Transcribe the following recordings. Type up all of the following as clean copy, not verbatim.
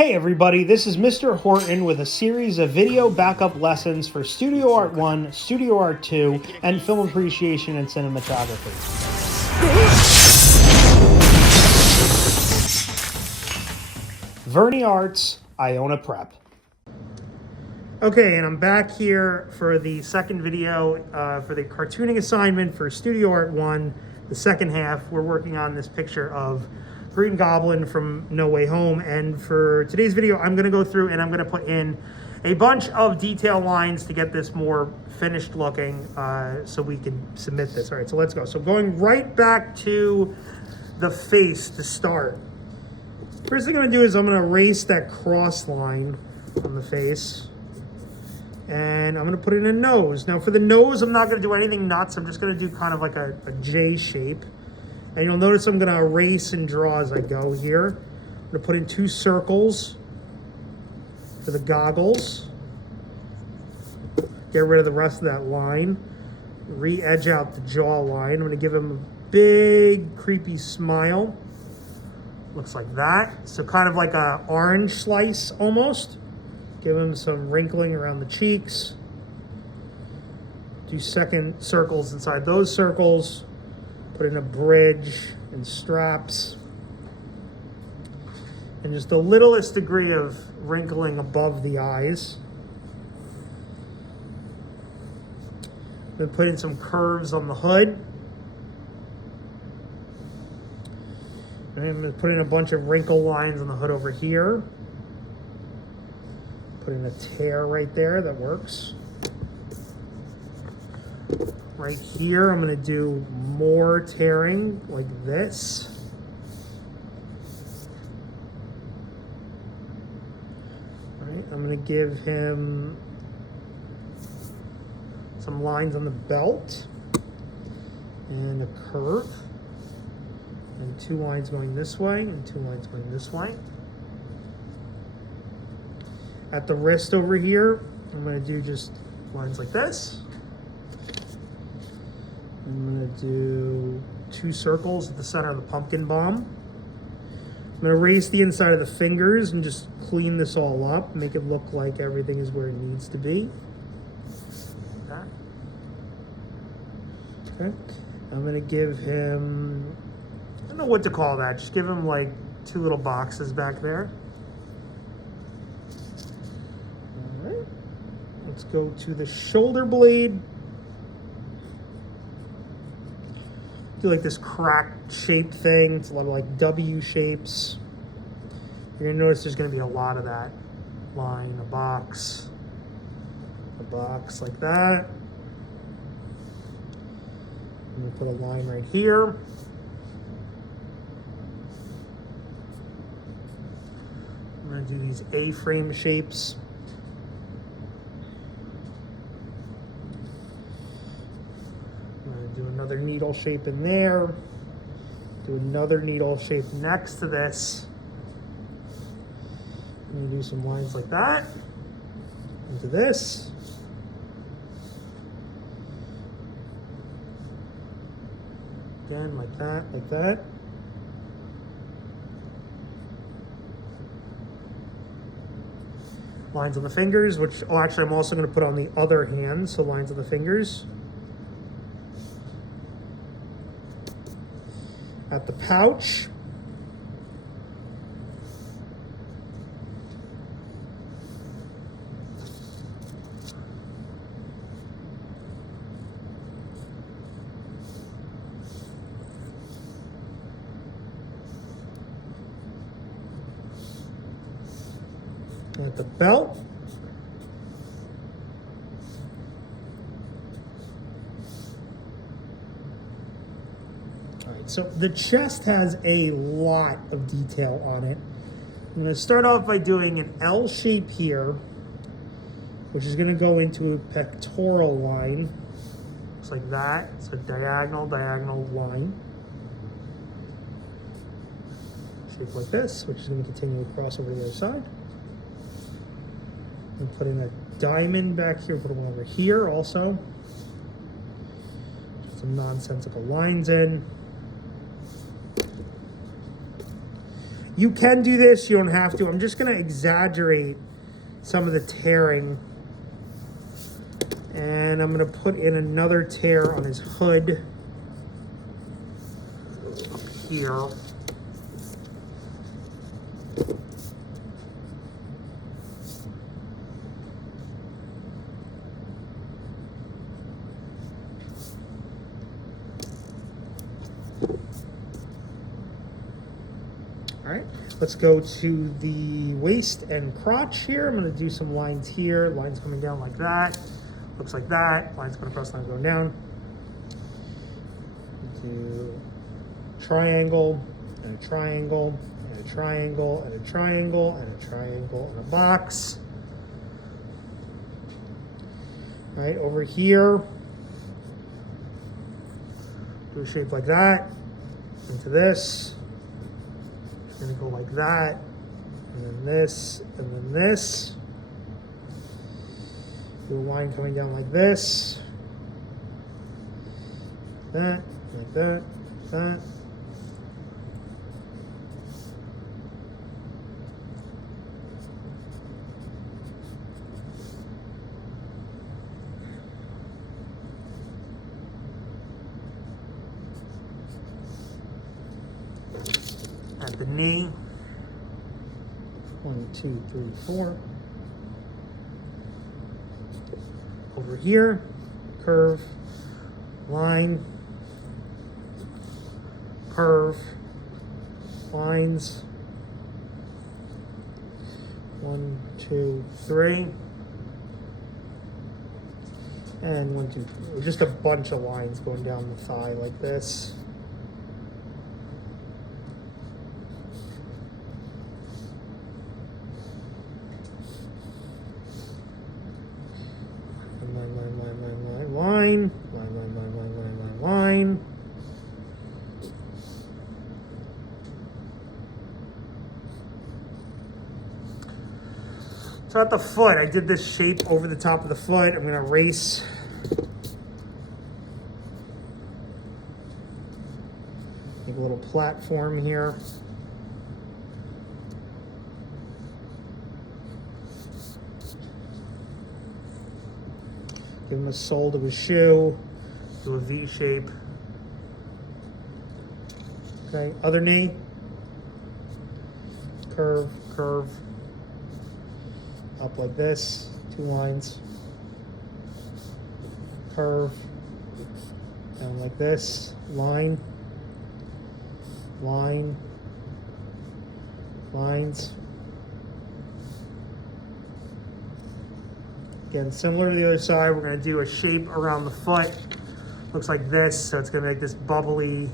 Hey everybody, this is Mr. Horton with a series of video backup lessons for Studio Art 1, Studio Art 2, and film appreciation and cinematography. Verney Arts, Iona Prep. Okay, and I'm back here for the second video for the cartooning assignment for Studio Art 1. The second half, we're working on this picture of Green Goblin from No Way Home, and for today's video I'm going to go through and I'm going to put in a bunch of detail lines to get this more finished looking so we can submit this. All right, so let's go. So going right back to the face to start. First thing I'm going to do is I'm going to erase that cross line on the face, and I'm going to put in a nose. Now for the nose, I'm not going to do anything nuts. I'm just going to do kind of like a J shape. And you'll notice I'm going to erase and draw as I go here. I'm going to put in 2 circles for the goggles. Get rid of the rest of that line. Re-edge out the jawline. I'm going to give him a big, creepy smile. Looks like that. So kind of like an orange slice almost. Give him some wrinkling around the cheeks. Do second circles inside those circles. Put in a bridge and straps. And just the littlest degree of wrinkling above the eyes. Then put in some curves on the hood. And I'm going to put in a bunch of wrinkle lines on the hood over here. Put in a tear right there, that works. Right here, I'm going to do more tearing like this. All right, I'm going to give him some lines on the belt and a curve. And 2 lines going this way and 2 lines going this way. At the wrist over here, I'm going to do just lines like this. I'm going to do 2 circles at the center of the pumpkin bomb. I'm going to erase the inside of the fingers and just clean this all up, make it look like everything is where it needs to be. Like that. Okay. I'm going to give him, I don't know what to call that, just give him like 2 little boxes back there. All right. Let's go to the shoulder blade. Do like this cracked shape thing. It's a lot of like W shapes. You're gonna notice there's gonna be a lot of that. Line, a box like that. I'm gonna put a line right here. I'm gonna do these A-frame shapes. Do another needle shape in there. Do another needle shape next to this. I'm going to do some lines like that. Into this. Again, like that, like that. Lines on the fingers, which actually I'm also going to put on the other hand, so lines on the fingers. At the pouch. At the belt. So the chest has a lot of detail on it. I'm going to start off by doing an L shape here, which is going to go into a pectoral line. Looks like that. It's a diagonal line. Shape like this, which is going to continue across over the other side. And put in a diamond back here, put one over here also. Some nonsensical lines in. You can do this, you don't have to. I'm just gonna exaggerate some of the tearing. And I'm gonna put in another tear on his hood up here. All right, let's go to the waist and crotch here. I'm gonna do some lines here, lines coming down like that. Looks like that, lines going across, lines going down. Do triangle, and a triangle, and a triangle, and a triangle, and a triangle, and a box. All right, over here, do a shape like that, into this. Gonna go like that, and then this, and then this. Do a line coming down like this. That, like that, that. At the knee. 1, 2, 3, 4. Over here, curve, line, curve, lines. 1, 2, 3. And 1, 2, 3. Just a bunch of lines going down the thigh like this. Line. So at the foot, I did this shape over the top of the foot. I'm gonna erase. Make a little platform here. Give him a sole to his shoe. Do a V shape. Okay, other knee. Curve, curve. Up like this, 2 lines. Curve. Down like this. Line. Line. Lines. Again, similar to the other side, we're gonna do a shape around the foot. Looks like this, so it's gonna make this bubbly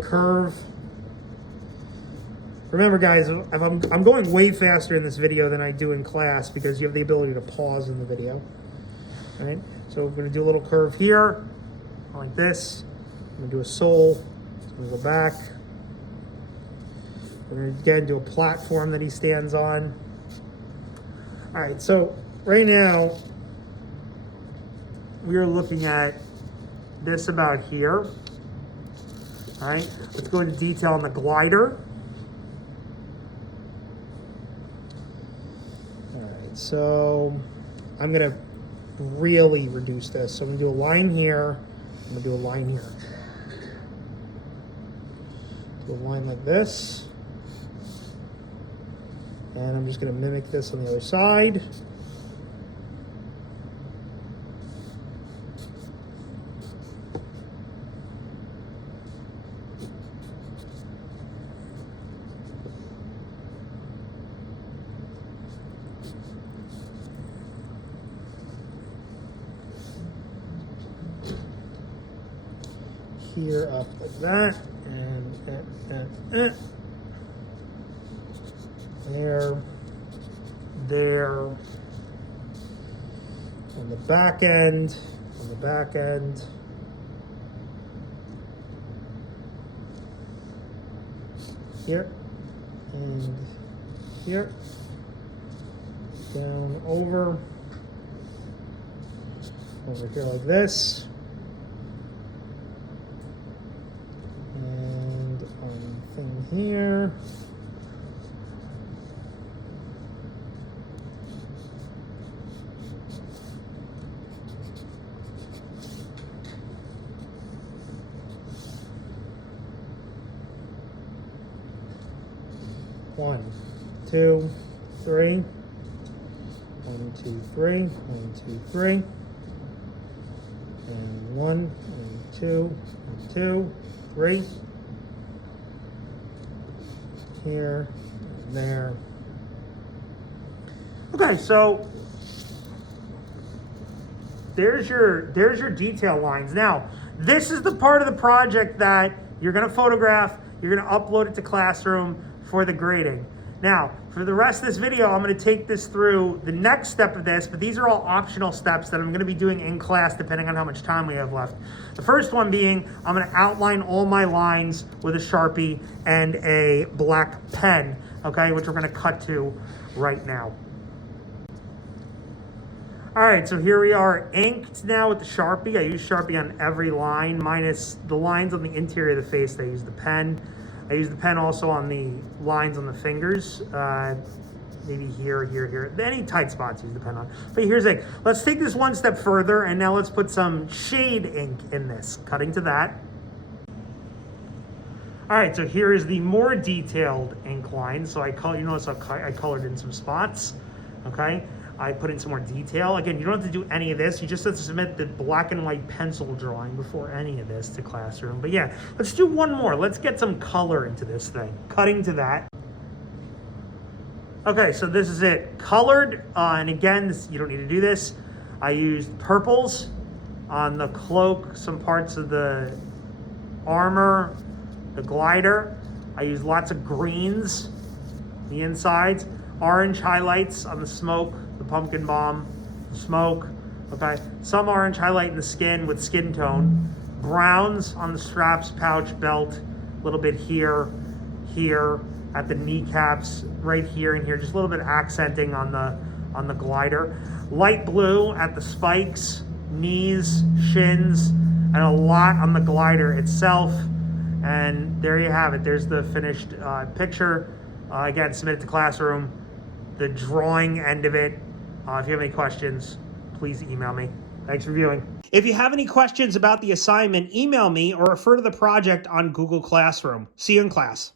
curve. Remember guys, I'm going way faster in this video than I do in class because you have the ability to pause in the video. All right, so we're gonna do a little curve here, like this. I'm gonna do a sole, I'm gonna go back. We're gonna again do a platform that he stands on. All right, so right now, we are looking at this about here. All right, let's go into detail on the glider. All right, so I'm gonna really reduce this. So I'm gonna do a line here, I'm gonna do a line here. Do a line like this. And I'm just gonna mimic this on the other side. Here up like that, and there, on the back end, here, and here, down over here like this. Here, 1, 2, 3. 1, 2, 3. 1, 2, 3. And 1, 2, 2, 3. Here, and there. Okay, so there's your detail lines. Now, this is the part of the project that you're gonna photograph, you're gonna upload it to Classroom for the grading. Now, for the rest of this video, I'm gonna take this through the next step of this, but these are all optional steps that I'm gonna be doing in class depending on how much time we have left. The first one being, I'm gonna outline all my lines with a Sharpie and a black pen, okay, which we're gonna cut to right now. All right, so here we are inked now with the Sharpie. I use Sharpie on every line, minus the lines on the interior of the face. I use the pen. I use the pen also on the lines on the fingers. Maybe here, here. Any tight spots, use the pen on. But here's the thing. Let's take this one step further, and now let's put some shade ink in this. Cutting to that. All right, so here is the more detailed ink line. So I colored in some spots, okay? I put in some more detail. Again, you don't have to do any of this. You just have to submit the black and white pencil drawing before any of this to Classroom. But yeah, let's do one more. Let's get some color into this thing. Cutting to that. Okay, so this is it. Colored, and again, you don't need to do this. I used purples on the cloak, some parts of the armor, the glider. I used lots of greens, the insides. Orange highlights on the smoke, the pumpkin bomb, the smoke, okay? Some orange highlight in the skin with skin tone. Browns on the straps, pouch, belt, a little bit here, at the kneecaps, right here and here, just a little bit accenting on the glider. Light blue at the spikes, knees, shins, and a lot on the glider itself. And there you have it. There's the finished picture. Again, submit it to Classroom. The drawing end of it. If you have any questions, please email me. Thanks for viewing. If you have any questions about the assignment, email me or refer to the project on Google Classroom. See you in class.